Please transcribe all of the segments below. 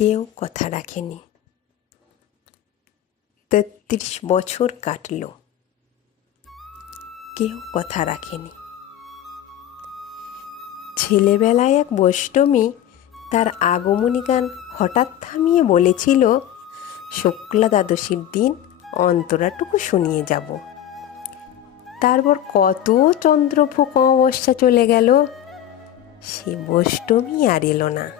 কেউ কথা রাখেনি। তেত্রিশ বছর কাটল। কেউ কথা রাখেনি। ছেলেবেলায় এক বৈষ্টমী তার আগমনী গান হঠাৎ থামিয়ে বলেছিল শুক্লা দ্বাদশীর দিন অন্তরাটুকু শুনিয়ে যাব। তারপর কত চন্দ্রভোগ অমাবস্যা চলে গেল, সে বৈষ্টমী আর এলো না।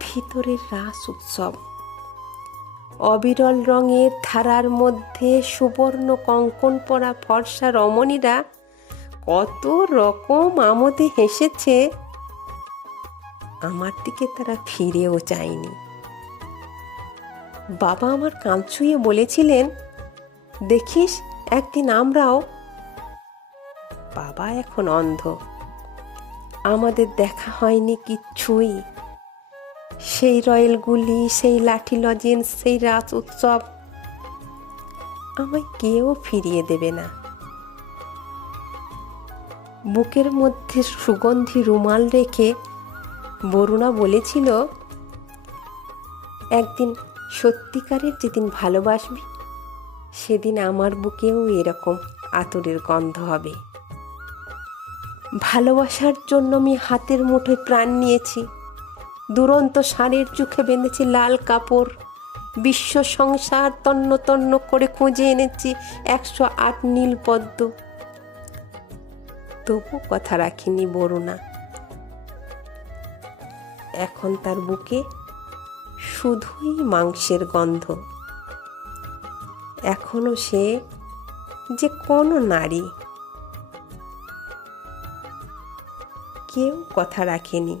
ভিতরের রাস উৎসব। অবিরল রঙের ধারার মধ্যে সুবর্ণ কঙ্কন পরা ফর্সা রমণীরা কত রকম আমোদে হেসেছে। আমার দিকে তারা ফিরেও চায়নি বাবা আমার কান ছুঁয়ে বলেছিলেন, দেখিস, একদিন আমরাও বাবা এখন অন্ধ। আমাদের দেখা হয়নি কিচ্ছুই। সেই রয়েল গুলি, সেই লাঠি লজেন্স, সেই রাজ উৎসব আমায় কেউ ফিরিয়ে দেবে না। বুকের মধ্যে সুগন্ধি রুমাল রেখে বরুণা বলেছিল, একদিন সত্যিকারের যেদিন ভালোবাসবি, সেদিন আমার বুকেও এরকম আতরের গন্ধ হবে। ভালোবাসার জন্য আমি হাতের মুঠোয় প্রাণ নিয়েছি। দুরন্ত ষাঁড়ের চোখে বেঁধেছি লাল কাপড়। বিশ্ব সংসার তন্ন তন্ন করে খুঁজে এনেছি একশো আট নীল পদ্ম। তবু কথা রাখিনি বরুণা। এখন তার বুকে শুধুই মাংসের গন্ধ। এখনও সে যে কোনো নারী। কেউ কথা রাখেনি।